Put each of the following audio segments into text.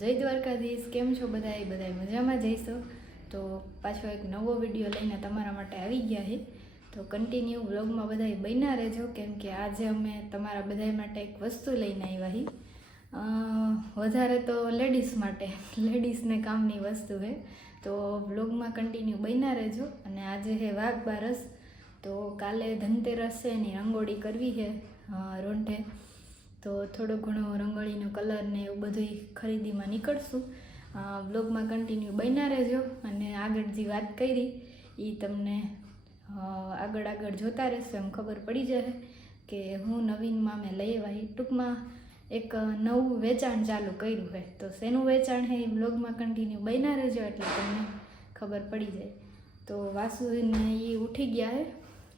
જય દ્વારકાધીશ, કેમ છો બધાય મજામાં જઈશો. તો પાછો એક નવો વિડીયો લઈને તમારા માટે આવી ગયા છે. તો કન્ટિન્યુ વ્લોગમાં બધાય બન્યા રહેજો, કેમ કે આજે અમે તમારા બધાય માટે એક વસ્તુ લઈને આવ્યા છીએ. વધારે તો લેડીઝ માટે, લેડીઝને કામની વસ્તુ છે. તો વ્લોગમાં કન્ટિન્યુ બન્યા રહેજો. અને આજે છે વાઘ બારસ, તો કાલે ધનતેરસ છે, એની રંગોળી કરવી છે રોંઢે. તો થોડો ઘણો રંગોળીનો કલર ને એવું બધું ખરીદીમાં નીકળશું. વ્લોગમાં કન્ટિન્યુ બન્યા રહેજો. અને આગળ જે વાત કરી એ તમને આગળ જોતા રહેશો એમ ખબર પડી જશે કે હું નવીનમાં મેં લઈ આવી. ટૂંકમાં એક નવું વેચાણ ચાલુ કર્યું છે. તો શેનું વેચાણ છે એ વ્લોગમાં કન્ટિન્યુ બન્યા રહેજો એટલે તમને ખબર પડી જાય. તો વાસુને એ ઉઠી ગયા છે,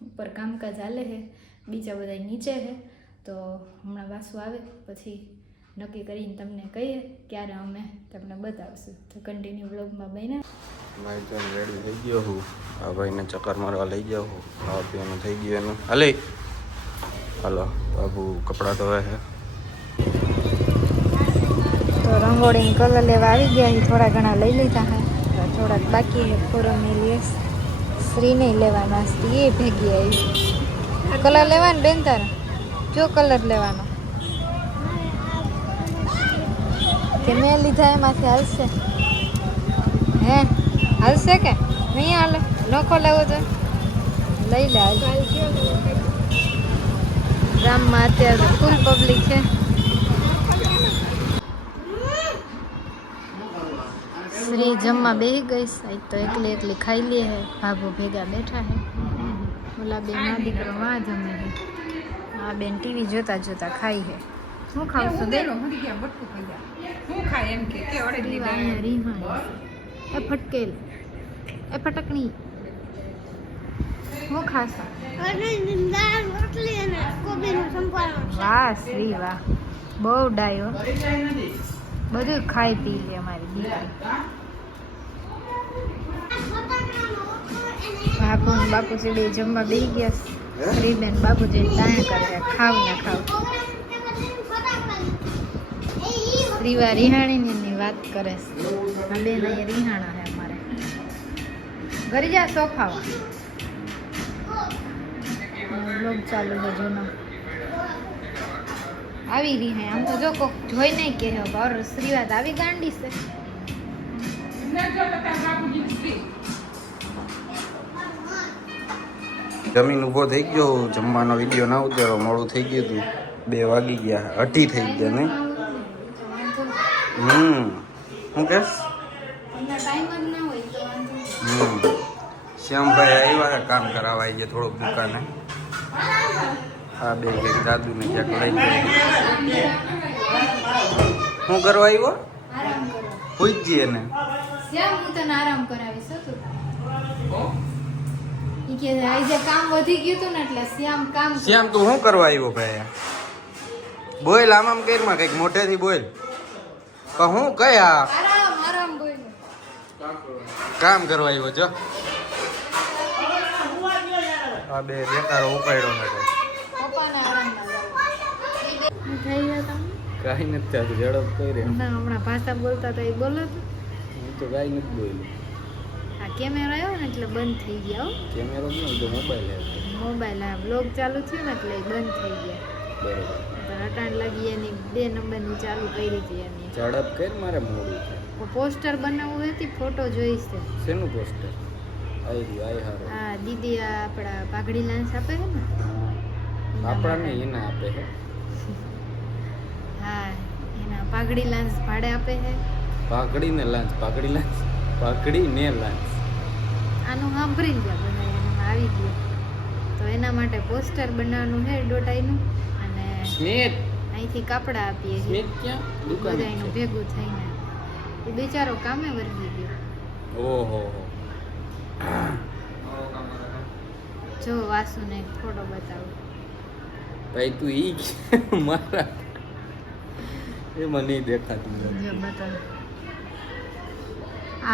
ઉપર કામકાજ હાલે છે, બીજા બધા નીચે છે. તો હમણાં વાસુ આવે પછી નક્કી કરીને તમને કહીએ ક્યારે અમે તમને બતાવશું. તો કન્ટિન્યુ વ્લોગમાં બન્યા. ભાઈ તો રેડી થઈ ગયો હું. આ ભાઈને ચક્કર મારવા લઈ જાઉં હું. ખાવા પીવાનું થઈ ગયું એનું. હાલે હાલો બાબુ કપડાં ધોવે છે. તો રંગોળીની કલર લેવા આવી ગયા. થોડા ઘણા લઈ લીધા છે, થોડાક બાકી છે. ફોરમની લેસ શ્રીને લેવાના એ ભેગી આવી. કલર લેવાનું બેન તારા? જો કલર લેવાનો કે મેં લીધા એમાંથી હાલશે? હે હાલશે કે નહીં હાલે? નખો લેવો તો લઈ લે. ગામમાં અત્યારે ફૂલ પબ્લિક છે. શ્રી જમવા બેસી ગઈ તો એકલી ખાઈ લે હે. ભાભો ભેગા બેઠા હે. ઓલા બે ના દીકરો માં જમે હે. આ બેન ટીવી જોતા જોતા ખાઈ હે. શું ખાવ છું? એ ફટકેલ એ ફટકણી હું ખાશો? વાહ શ્રી વાહ, બહુ ડાયો, બધું ખાઈ પી લે અમારી દીકરી. બાપુ બાપુજી બે જમવા બેસી ગયા. શ્રીબેન બાપુજી ટાણે કરે ખાવ ના ખાવ. શ્રીવા રિહાણીની વાત કરે છે. આ બેન અહીંયા રિહાણા છે અમારે. ઘરી જા સોફાવા. બ્લોગ ચાલુ છે જૂનો. આવી રહી આમ તો જો કોક જોઈ નહીં કે ઓર શ્રીવાત આવી ગાંડી છે. જમીન ઊભો થઈ ગયો. જમવાનો વિડીયો ના ઉતારો, મોડું થઈ ગયું હતું. 2 વાગી ગયા, 2:30 થઈ ગયા નહીં. શું કેસ? શ્યામભાઈ આવ્યા કામ કરાવવા આવી ગયા થોડુંક દુકાને. આ બે કંઈક દાદુને ક્યાંક લઈ ગયા. શું કરવા આવ્યો? પૂછજી એને. શ્યામ હું તને આરામ કરાવીશ. કામ વધી ગયું હતું ને એટલે શ્યામ કામ. શ્યામ તું શું કરવા આવ્યો ભાઈ? બોલ આમ કઈમાં કઈક મોઢેથી બોલ. હું કયા આરામ બોલ. કામ કરવા આવ્યો છો? આ બે બેકારો ઉપાડ્યો નથી. પપ્પાને આરામ થઈ ગયા તમે? કઈ નથી થતું, ઝડપ કરી હમણાં ભાષા બોલતા તો એ બોલો તો. હું તો કઈ નથી બોલ્યું. આ કેમેરો આવ્યો ને એટલે બંધ થઈ ગયા. કેમેરો નહીં તો મોબાઈલ. આ બ્લોગ ચાલુ થયું ને એટલે બંધ થઈ ગયા. બરોબર. રટાણ લાગી એની 2 નંબરની ચાલુ કરી હતી એની. ઝડપ કરી મારે મોડું છે. પોસ્ટર બનાવવું હતી, ફોટો જોઈશ. શેનું પોસ્ટર? હા દીદી આપણા પાઘડી લાંસ આપે છે ને, આપણા ને એના આપે છે. હા એના પાઘડી લાંસ ભાડે આપે છે. પાઘડી ને લાંચ, પાઘડી લાંચ, પાઘડી ને લાંચ. આનું સાંભળી ગયા બધા, એમાં આવી ગયું. તો એના માટે પોસ્ટર બનાવવાનું છે ડોટાઈનું. અને સ્મિત અહીંથી કાપડા આપીએ સ્મિત ક્યાં દુકાન બધાનું ભેગું થઈને. એ બિચારો કામે વર્ગી ગયો. ઓહો જો વાસુને એક ફોટો બતાવું. ભાઈ તું ઈ મારા એમાં નહીં દેખાતું. જો બતાવ.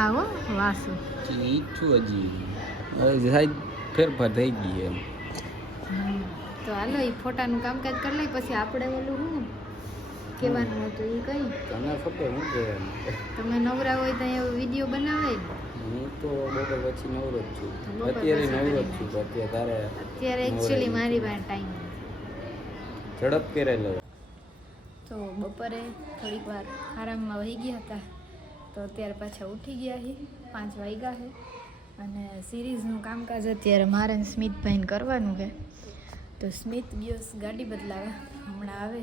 આવો વાસુ ઈ છું હજી સાહેબ ફેરફાર થઈ ગઈ એમ. તો હાલો એ ફોટાનું કામકાજ કરી લઈ, પછી આપણે ઓલું હું કહેવાનું હતું એ કઈ તને ખબર હું કહેવાનું તમે નવરા હોય તો એવો વિડીયો બનાવે હું તો બપોર પછી નવરો જ છું બપોર અત્યારે પછી નવરો જ છું તો અત્યારે તારે અત્યારે એકચ્યુઅલી મારી પાસે ટાઈમ ઝડપ કરાઈ લો તો બપોરે થોડીક વાર આરામમાં વહી ગયા હતા તો અત્યારે પાછા ઉઠી ગયા છે 5 વાગ્યા છે અને સિરીઝનું કામકાજ અત્યારે મારે ને સ્મિતભાઈને કરવાનું છે તો સ્મિત ગયો ગાડી બદલાવા હમણાં આવે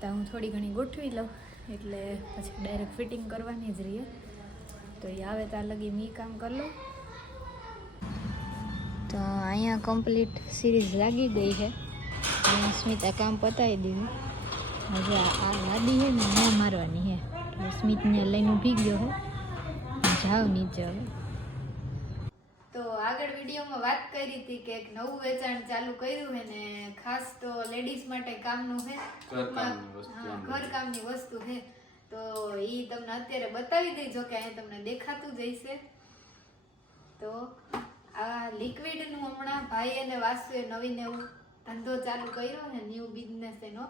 તો હું થોડી ઘણી ગોઠવી લઉં એટલે પછી ડાયરેક્ટ ફિટિંગ કરવાની જ રહીએ તો એ આવે ત્યાં લગી મેં કામ કરી લઉં તો અહીંયા કમ્પ્લીટ સિરીઝ લાગી ગઈ છે સ્મિત આ કામ પતાવી દીધું હવે આ ગાડી છે ને ત્યાં મારવાની છે એટલે સ્મિતને લઈને ઊભી ગયો છે જાઓ નીચે હવે તો આગળ વિડીયોમાં વાત કરી હતી કે એક નવું વેચાણ ચાલુ કર્યું છે ને ખાસ તો લેડીઝ માટે કામનું છે ઘરકામની વસ્તુ છે તો એ તમને અત્યારે બતાવી દેજો કે અહીંયા તમને દેખાતું જ હશે તો આ લિક્વિડનું હમણાં ભાઈ અને વાસુએ નવીન એવું ધંધો ચાલુ કર્યો ને ન્યૂ બિઝનેસ એનો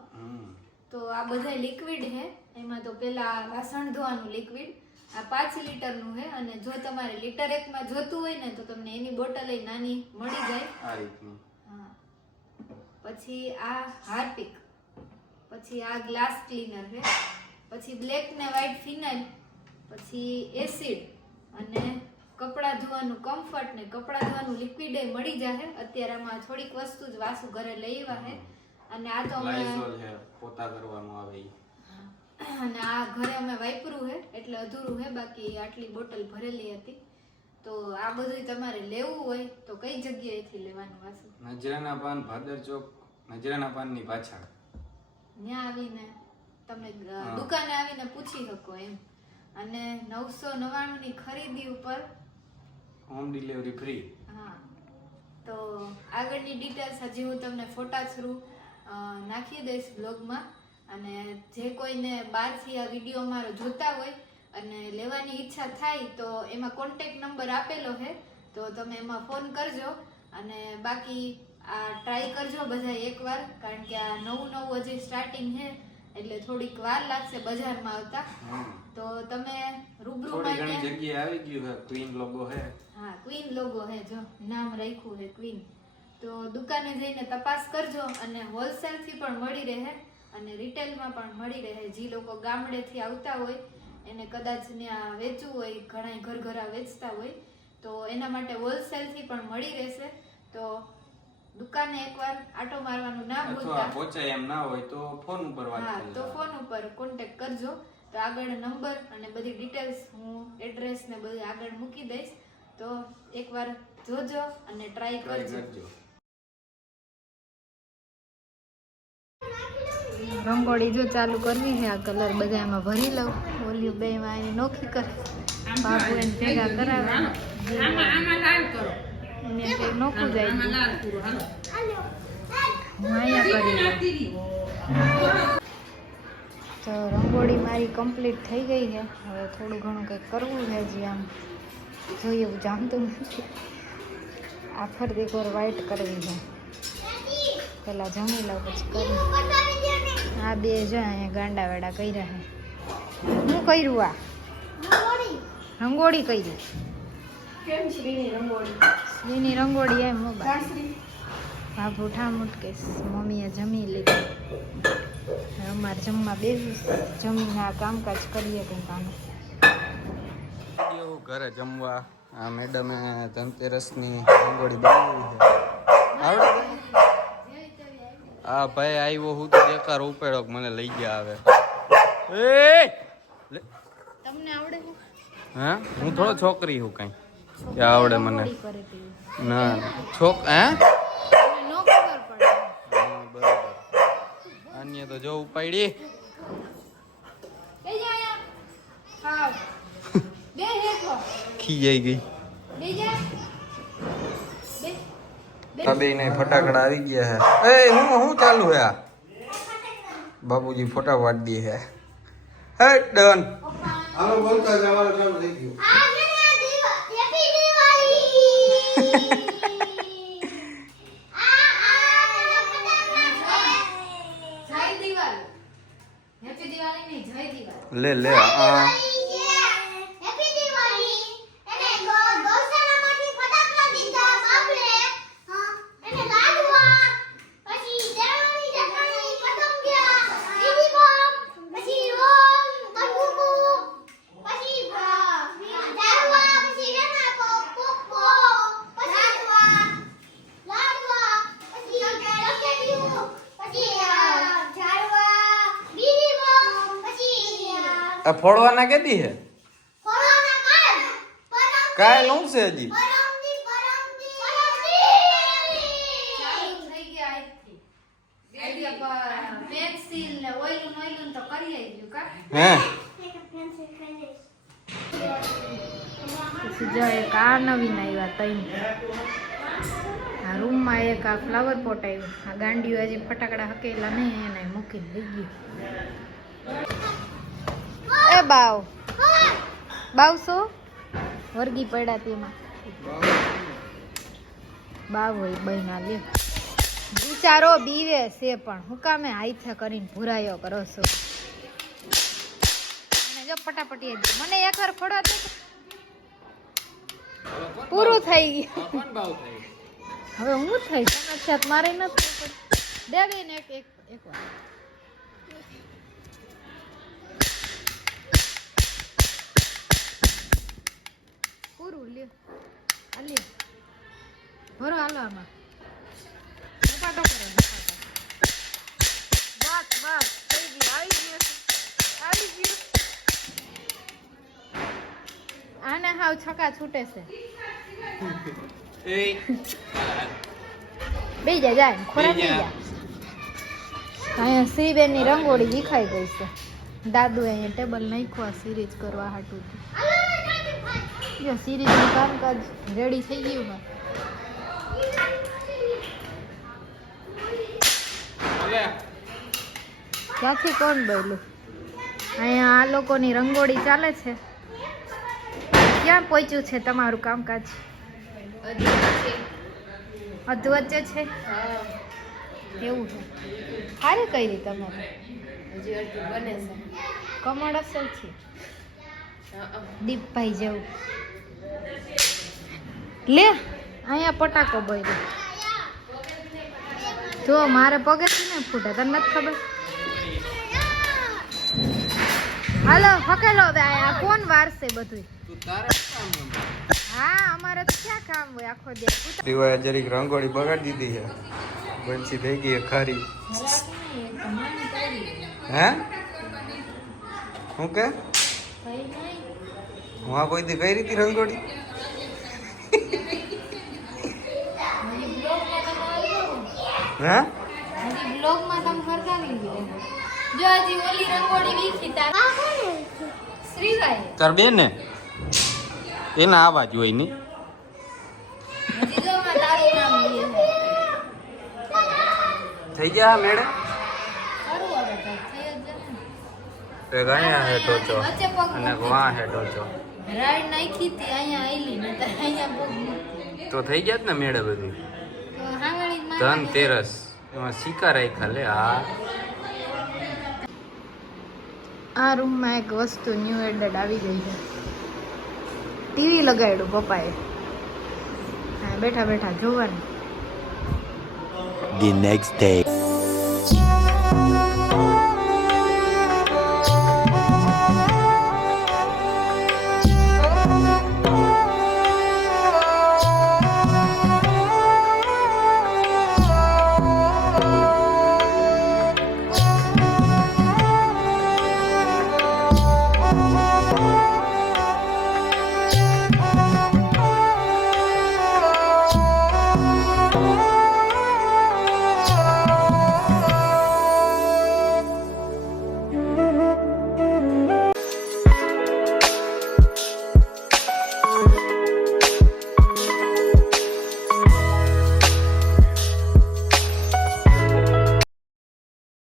તો આ બધા લિક્વિડ છે એમાં તો પેલા વાસણ ધોવાનું લિક્વિડ આ 5 લીટરનું છે અને જો તમારે લીટર એકમાં જોતું હોય ને તો તમને એની બોટલ નાની મળી જાય આ રીતની હા પછી આ હાર્પિક પછી આ ગ્લાસ ક્લીનર છે પછી બ્લેક ને વ્હાઈટ ફિનાઇલ પછી એસિડ અને કપડાં ધોવાનું કમ્ફર્ટ ને કપડાં ધોવાનું લિક્વિડ એ મળી જાય અત્યારે આમાં થોડીક વસ્તુ જ વાસુ ઘરે લઈ આવ્યા છે અને આ તો અમે પોતા કરવાનું આવે અને આ ઘરે અમે વાપરું છે એટલે અધૂરું છે બાકી આટલી બોટલ ભરેલી હતી તો આ બધું તમારે લેવું હોય તો કઈ જગ્યાએથી લેવાનું વાસુ નજરાના પાન ભાદર ચોક નજરાના પાનની પાછળ ત્યાં આવીને તમે દુકાને આવીને પૂછી શકો એમ અને 999 ની ખરીદી ઉપર હોમ ડિલિવરી ફ્રી હા તો આગળની ડિટેલ્સ હજી હું તમને ફોટા થ્રુ નાખી દઈશ બ્લોગમાં અને જે કોઈને બહારથી આ વિડીયો મારો જોતા હોય અને લેવાની ઈચ્છા થાય તો એમાં કોન્ટેક્ટ નંબર આપેલો છે તો તમે એમાં ફોન કરજો અને બાકી આ ટ્રાય કરજો બધા એકવાર કારણ કે આ નવું હજી સ્ટાર્ટિંગ છે એટલે થોડીક વાર લાગશે બજારમાં આવતા તો તમે રૂબરૂમાં થોડી ઘણી જગ્યાએ આવી ગયું છે ક્વીન લોગો છે હા ક્વીન લોગો છે જો નામ રાખ્યું છે ક્વીન તો દુકાને જઈને તપાસ કરજો અને હોલસેલ થી પણ મળી રહે અને રિટેલમાં પણ મળી રહે જે લોકો ગામડેથી આવતા હોય એને કદાચ ત્યાં વેચવું હોય ઘણા ઘર વેચતા હોય તો એના માટે હોલસેલ થી પણ મળી રહેશે તો દુકાને એકવાર આટો મારવાનું ના ભૂલતા પહોંચાય એમ ના હોય તો ફોન ઉપર વાત હા કરજો તો ફોન ઉપર કોન્ટેક્ટ કરજો તો આગળ નંબર અને બધી ડિટેલ્સ હું એડ્રેસ ને બધું આગળ મૂકી દઈશ તો એકવાર જોજો અને ટ્રાય કરજો રંગોળી જો ચાલુ કરવી છે આ કલર બધા એમાં ભરી લઉં ઓલી બે માં એની નોખી કર બાપુ એને ભેગા કરાવે એને કઈ નોખું જાય હું અહીંયા કરી તો રંગોળી મારી કમ્પ્લીટ થઈ ગઈ છે હવે થોડું ઘણું કંઈક કરવું છે હજી આમ જોઈએ એવું જાણતું નથી આખર દેખોર વ્હાઈટ કરવી છે પેલા જમી લઉં પછી કરી આ બે જો અહીંયા ગાંડા વેડા કર્યા છે શું કર્યું આ રંગોળી કરી શ્રીની રંગોળી એમ બાબુ ઠામુટ કે મમ્મીએ જમી લીધું અમારે જમવા બેસું જમીને આ કામકાજ કરીએ કંઈક આનું ઘરે જમવા આ મેડમે ધનતેરસની રંગોળી બનાવી છે આવડે આ ભાઈ આવ્યો હું તો દેખાર ઉપેડો મને લઈ ગયા આવે તમને આવડે હા હું થોડો છોકરી હું કઈ કે આવડે મને ના હે નો ખબર પડે બરાબર અન્ય તો જો ઉપાડી બે જા હા બે હેઠો ખીજાઈ ગઈ બે જા આ બે ને ફટાકડા આવી ગયા હે એ હું ચાલુ હે આ બાબુજી ફોટા પાડી દે હે ડન હાલો બોલતા જવાનું ચાલુ થઈ ગયું હેપી દિવાળી જય દિવાળી હેપી લે લે આ હેપી દિવાળી એને ગૌશાળામાંથી ફટાકડા દીધા બાપરે એને લાડવા પછી દેવાની જટાણી પતંગિયા બીજી બોમ્બ પછી રોલ બંદૂકો પછી ઝાડવા પછી રેનાકો પોપો પછી લાડવા પછી રોકેટીઓ પછી ઝાડવા બીજી બોમ્બ પછી આ ફોડવાના કેદી હે કોરોના કાળ કાય નું છે હજી પરમદી ચાલુ થઈ ગયા આજથી. એટલે પેન્સિલ ને ઓઈલું તો કરી આવી ગયું કા હે પછી જો એક આ નવીન આવ્યા ત્રણ આ રૂમમાં એક આ ફ્લાવર પોટ આવ્યું આ ગાંડીઓ હજી ફટાકડા હકેલા નહીં એને મૂકીને લઈ ગયું એ બાવ શું વર્ગી પડ્યા તેમાં બાવ હોય બહેના લે બિચારો બીવે છે પણ હું કામે હાઈથે કરીને ભૂરાયો કરો છો અને જો પટાપટી મને એક વાર ફોડવા દે પૂરું થઈ ગયું હવે હું થઈ સમસ્યા મારે નથી દેવી ને એક વાર પૂરું લ્યો આ લ્યો ભરો હાલો આમાં ધપાટો કરો ધપાટો બસ થઈ ગયું આવી ગયું આને હાવ છકા છૂટે છે બે જાય ખોરાક નહીં જાય અહીંયા શ્રીબેનની રંગોળી વિખાઈ ગઈ છે દાદુ અહીંયા ટેબલ નાખ્યું સિરીજ કરવા હાટું જો સિરીજનું કામકાજ રેડી થઈ ગયું હોય ક્યાંથી કોણ બોલ્યું અહીંયા આ લોકોની રંગોળી ચાલે છે ક્યાં પહોંચ્યું છે તમારું કામકાજ અધ વચ્ચે છે એવું છે સારી કઈ રીતે તમારે બને છે કમળ અસર છે દીપભાઈ જેવું લે અહીંયા પટાકો બોલ્યો જો મારે પગેથી ને ફૂટે તને નથી ખબર હાલો ફકેલો આ કોણ વારશે બધું હા અમારે તો ક્યાં કામ હોય આખો દિવસ દિવાળી જરીક રંગોળી બગાડી દીધી છે બંસી થઈ ગઈ ખરી હે હું કે હું આ કોઈ દી કઈ રીતે રંગોળી હે બ્લોગમાં તમે હરગાવી લ્યો જો હજી ઓલી રંગોળી વીખી તાર શ્રીભાઈ તાર બેન ને એના આવા જ હોય નહીં હજી જો માં તારું નામ લે થઈ ગયા મેડે ખરું હવે તો થઈ જ જશે ને. એક અહીંયા હે ટોચો વચ્ચે પગ અને એક વાં હે ટોચો રાઈડ નાખી હતી અહીંયા આઈલી ને તો અહીંયા પગ મૂકી તો થઈ ગયા જ ને મેળે બધી તો હાંગળી માં ધનતેરસ એમાં સિક્કા રાખ્યા લે આ આ રૂમમાં એક વસ્તુ ન્યૂ એડેડ આવી ગઈ છે ટીવી લગાડ્યું પપ્પાએ હા બેઠા બેઠા જોવાનું The next day.